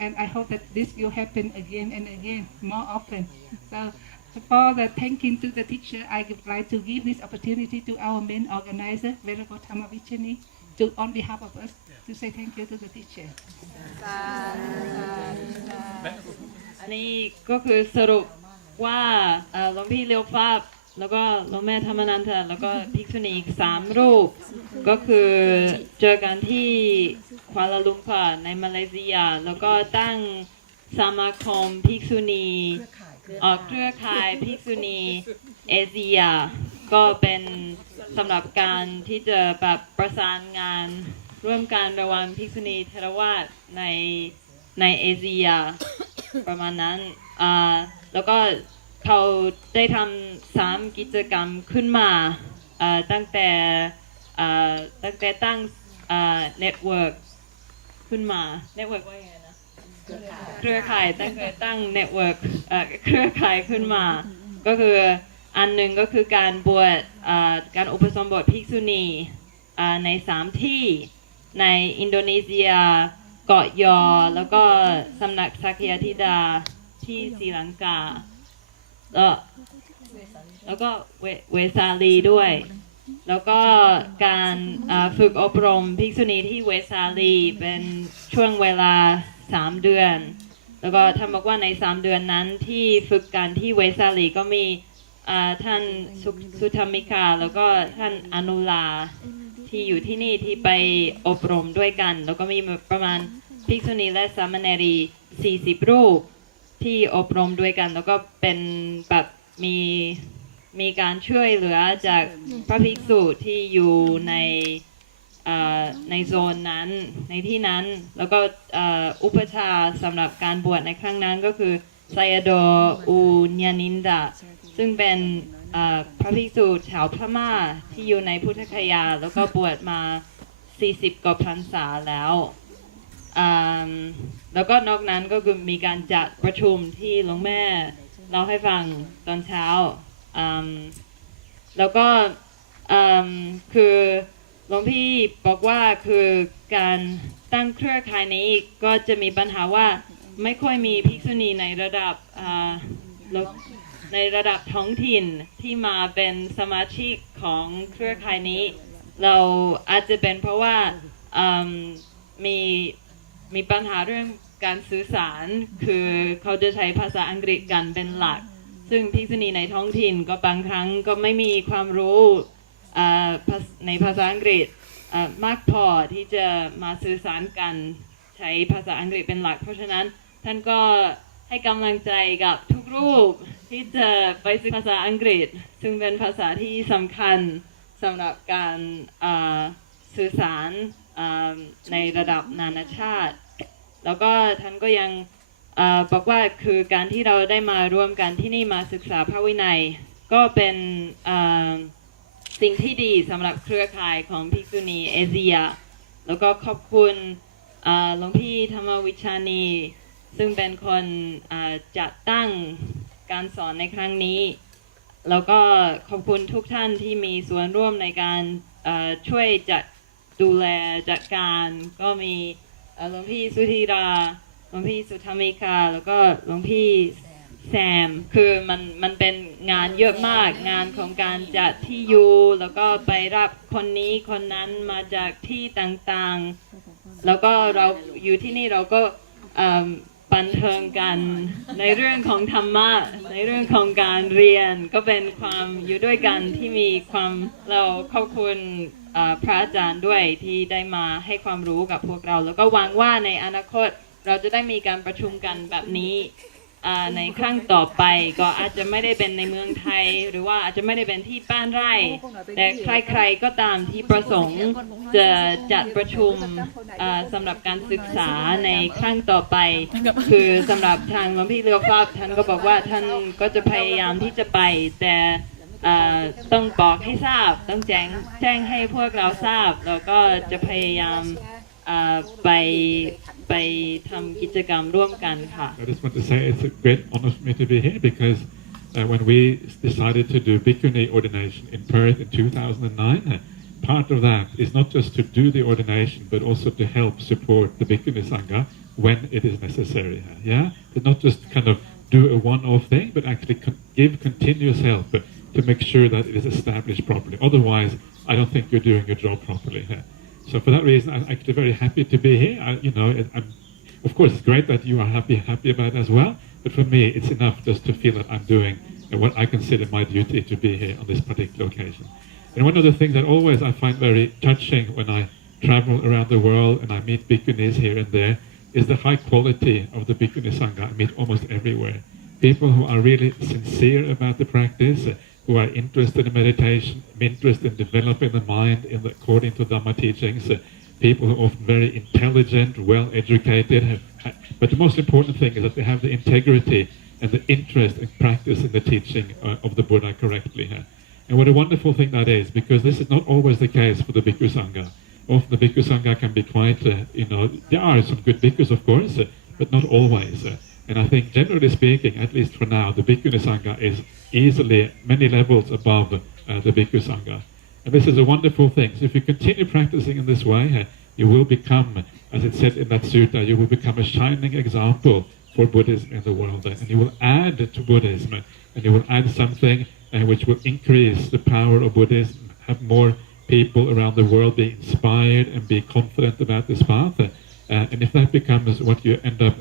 And I hope that this will happen again and again, more often. So for the thanking to the teacher, I would like to give this opportunity to our main organizer, Venerable Dhammapichani, on behalf of us, to say thank you to the teacher. นี่ก็คือสรุปว่าหลวงพี่เลียวฟ้าแล้วก็หลวงแม่ธรรมนันทแล้วก็ภิกษุณีอีก3รูปก็คือเจอกันที่ควาลาลุมพูร์ในมาเลเซียแล้วก็ตั้งสมาคมภิกษุณีเครือข่ายภิกษุณีเอเชียก็เป็นสำหรับการที่จะแบบประสานงานร่วมกันระหว่างภิกษุณีเทรวาสในเอเชียประมาณนั้นแล้วก็เขาได้ทำ3กิจกรรมขึ้นมาตั้งแต่ตั้งเน็ตเวิร์กขึ้นมาเน็ตเวิร์กว่าไงนะเครือข่ายตั้งเน็ตเวิร์กเครือข่ายขึ้นมาก็คืออันหนึ่งก็คือการบวชการอุปสมบทภิกษุณีใน3ที่ในอินโดนีเซียเกาะยอแล้วก็สำนักสักยธิดาที่ศรีลังกาแล้วก็เวสาลีด้วยแล้วก็การฝึกอบรมภิกษุณีที่เวสาลีเป็นช่วงเวลา3 เดือนแล้วก็ท่านบอกว่าใน3 เดือนนั้นที่ฝึกกันที่เวสาลีก็มีท่านสุธรรมิกาแล้วก็ท่านอนุลาที่อยู่ที่นี่ที่ไปอบรมด้วยกันแล้วก็มีประมาณภิกษุณีและสามเณรี40 รูปที่อบรมด้วยกันแล้วก็เป็นแบบมีการช่วยเหลือจากพระภิกษุที่อยู่ในโซนนั้นในที่นั้นแล้วก็อุปชาสำหรับการบวชในครั้งนั้นก็คือ ไซยโดอูญานินดาซึ่งเป็นพระภิกษุชาวพม่าที่อยู่ในพุทธคยาแล้วก็บวชมา40 กว่าพรรษาแล้วแล้วก็นอกนั้นก็คือมีการจัดประชุมที่หลวงแม่เล่าให้ฟังตอนเช้าแล้วก็คือหลวงพี่บอกว่าคือการตั้งเครือข่ายนี้ก็จะมีปัญหาว่าไม่ค่อยมีภิกษุณีในระดับท้องถิ่นที่มาเป็นสมาชิกของเครือข่ายนี้เราอาจจะเป็นเพราะว่ามีปัญหาเรื่องการสื่อสารคือเขาจะใช้ภาษาอังกฤษกันเป็นหลักซึ่งภิกษุณีในท้องถิ่นก็บางครั้งก็ไม่มีความรู้ในภาษาอังกฤษมากพอที่จะมาสื่อสารกันใช้ภาษาอังกฤษเป็นหลักเพราะฉะนั้นท่านก็ให้กำลังใจกับทุกรูปที่จะไปศึกษาภาษาอังกฤษซึ่งเป็นภาษาที่สำคัญสำหรับการสื่อสารในระดับนานาชาติแล้วก็ท่านก็ยังบอกว่าคือการที่เราได้มารวมกันที่นี่มาศึกษาพระวินัยก็เป็นสิ่งที่ดีสำหรับเครือข่ายของภิกษุณีเอเชียแล้วก็ขอบคุณหลวงพี่ธรรมวิชานีซึ่งเป็นคนจัดตั้งการสอนในครั้งนี้แล้วก็ขอบคุณทุกท่านที่มีส่วนร่วมในการช่วยจัดดูแลจัดการก็มีหลวงพี่สุธีราหลวงพี่สุธรรมิกาแล้วก็หลวงพี่แซมคือมันเป็นงานเยอะมากงานของการจัดที่อยู่แล้วก็ไปรับคนนี้คนนั้นมาจากที่ต่างๆแล้วก็เราอยู่ที่นี่เราก็บันเทิงกันในเรื่องของธรรมะในเรื่องของการเรียนก็เป็นความอยู่ด้วยกันที่มีความเราขอบคุณพระอาจารย์ด้วยที่ได้มาให้ความรู้กับพวกเราแล้วก็หวังว่าในอนาคตเราจะได้มีการประชุมกันแบบนี้ในครั้งต่อไปก็อาจจะไม่ได้เป็นในเมืองไทยหรือว่าอาจจะไม่ได้เป็นที่บ้านไร่แต่ใครๆก็ตามที่ประสงค์จะจัดประชุมสำหรับการศึกษาในครั้งต่อไปคือสำหรับทางหลวงพี่เลือกครับท่านก็บอกว่าท่านก็จะพยายามที่จะไปแต่ต้องบอกให้ทราบต้องแจ้งให้พวกเราทราบแล้วก็จะพยายามไปทำกิจกรรมร่วมกันค่ะ I just want to say it's a great honor for me to be here because when we decided to do bhikkhuni ordination in Perth in 2009, part of that is not just to do the ordination but also to help support the bhikkhuni Sangha when it is necessary. Yeah, to not just kind of do a one-off thing but actually give continuous help to make sure that it is established properly. Otherwise, I don't think you're doing your job properly. So for that reason, I'm actually very happy to be here. Of course, it's great that you are happy about it as well. But for me, it's enough just to feel that I'm doing what I consider my duty to be here on this particular occasion. And one of the things that always I find very touching when I travel around the world and I meet bhikkhunis here and there is the high quality of the bhikkhuni Sangha I meet almost everywhere. People who are really sincere about the practice, who are interested in meditation, interested in developing the mind according to Dhamma teachings, people who are often very intelligent, well-educated, but the most important thing is that they have the integrity and the interest in practicing the teaching of the Buddha correctly. And what a wonderful thing that is, because this is not always the case for the Bhikkhu Sangha. Often the Bhikkhu Sangha can be quite, there are some good Bhikkhus of course, but not always. And I think generally speaking, at least for now, the Bhikkhuni Sangha is easily many levels above the Bhikkhu Sangha. And this is a wonderful thing. So if you continue practicing in this way, you will become, as it said in that sutta, you will become a shining example for Buddhism in the world. And you will add to Buddhism, and you will add something which will increase the power of Buddhism, have more people around the world be inspired and be confident about this path. And if that becomes what you end up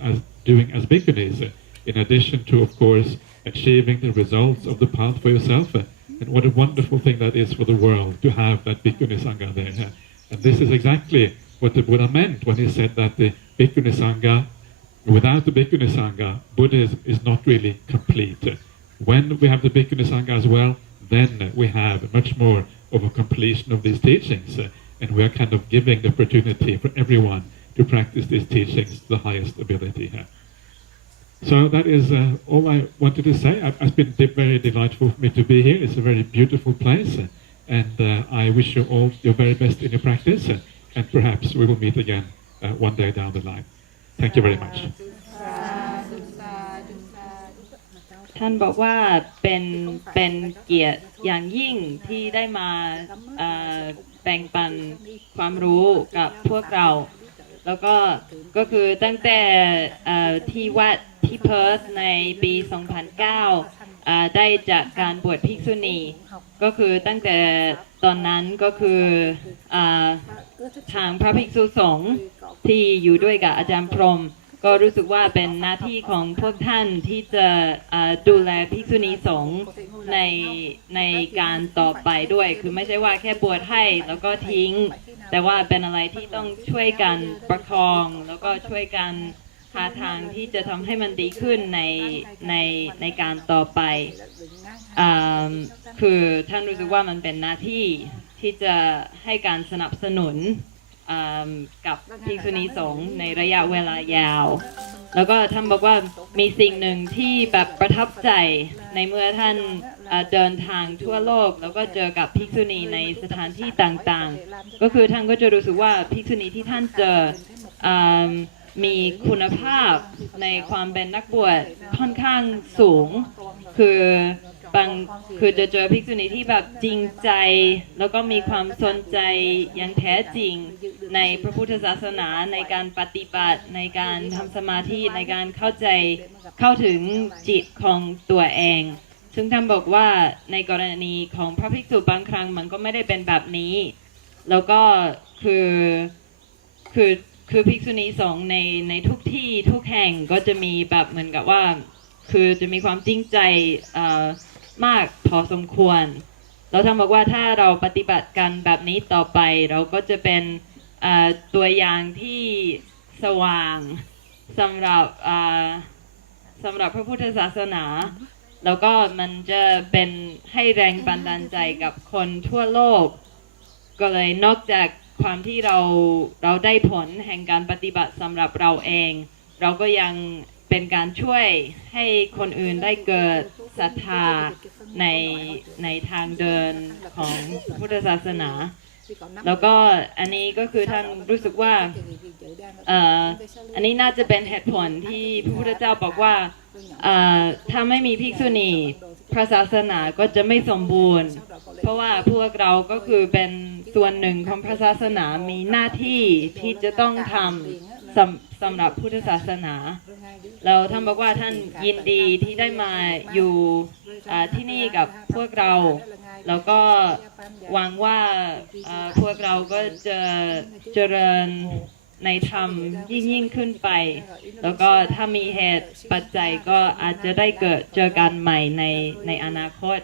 doing as bhikkhunis, in addition to, of course, achieving the results of the path for yourself, and what a wonderful thing that is for the world to have that bhikkhuni Sangha there. And this is exactly what the Buddha meant when he said that the bhikkhuni Sangha, without the bhikkhuni Sangha, Buddhism is not really complete. When we have the bhikkhuni Sangha as well, then we have much more of a completion of these teachings, and we are kind of giving the opportunity for everyone to practice these teachings to the highest ability. So that is all I wanted to say. It's been very delightful for me to be here. It's a very beautiful place, and I wish you all your very best in your practice, and perhaps we will meet again one day down the line. Thank you very much. ท่านบอกว่าเป็นเกียรติอย่างยิ่งที่ได้มาแบ่งปันความรู้กับพวกเราแล้วก็คือตั้งแต่ที่วัดที่เพิร์ธในปี 2009 ได้จากการบวชภิกษุณีก็คือตั้งแต่ตอนนั้นก็คือทางพระภิกษุสงฆ์ที่อยู่ด้วยกับอาจารย์พรหมก็รู้สึกว่าเป็นหน้าที่ของพวกท่านที่จะดูแลภิกษุณีสงฆ์ในการต่อไปด้วยคือไม่ใช่ว่าแค่บวชให้แล้วก็ทิ้งแต่ว่าเป็นอะไรที่ต้องช่วยกันประคองแล้วก็ช่วยกันหาทางที่จะทำให้มันดีขึ้นในการต่อไปคือท่านรู้สึกว่ามันเป็นหน้าที่ที่จะให้การสนับสนุนกับภิกษุณีสงฆ์ในระยะเวลายาวแล้วก็ท่านบอกว่ามีสิ่งหนึ่งที่แบบประทับใจในเมื่อท่านเดินทางทั่วโลกแล้วก็เจอกับภิกษุณีในสถานที่ต่างๆก็คือท่านก็จะรู้สึกว่าภิกษุณีที่ท่านเจอมีคุณภาพในความเป็นนักบวชค่อนข้างสูงคือจะเจอภิกษุณีที่แบบจริงใจแล้วก็มีความสนใจอย่างแท้จริงในพระพุทธศาสนาในการปฏิบัติในการทำสมาธิในการเข้าถึงจิตของตัวเองซึ่งท่านบอกว่าในกรณีของพระภิกษุบางครั้งมันก็ไม่ได้เป็นแบบนี้แล้วก็คือภิกษุณีสงฆ์ในทุกที่ทุกแห่งก็จะมีแบบเหมือนกับว่าคือจะมีความจริงใจมากพอสมควรเราท่านบอกว่าถ้าเราปฏิบัติกันแบบนี้ต่อไปเราก็จะเป็นตัวอย่างที่สว่างสำหรับพระพุทธศาสนาแล้วก็มันจะเป็นให้แรงบันดาลใจกับคนทั่วโลกก็เลยนอกจากความที่เราได้ผลแห่งการปฏิบัติสำหรับเราเองเราก็ยังเป็นการช่วยให้คนอื่นได้เกิดศรัทธาในทางเดินของพุทธศาสนาแล้วก็อันนี้ก็คือท่านรู้สึกว่าอันนี้น่าจะเป็นเหตุผลที่พระพุทธเจ้าบอกว่าถ้าไม่มีภิกษุณีพระศาสนาก็จะไม่สมบูรณ์เพราะว่าพวกเราก็คือเป็นส่วนหนึ่งของพระศาสนามีหน้าที่ที่จะต้องทำสำหรับพุทธศาสนาแล้วท่านบอกว่าท่านยินดีที่ได้มาอยู่ที่นี่กับพวกเราแล้วก็หวังว่าพวกเราก็จะเจริญในธรรมยิ่งขึ้นไปแล้วก็ถ้ามีเหตุปัจจัยก็อาจจะได้เจอกันใหม่ในอนาคต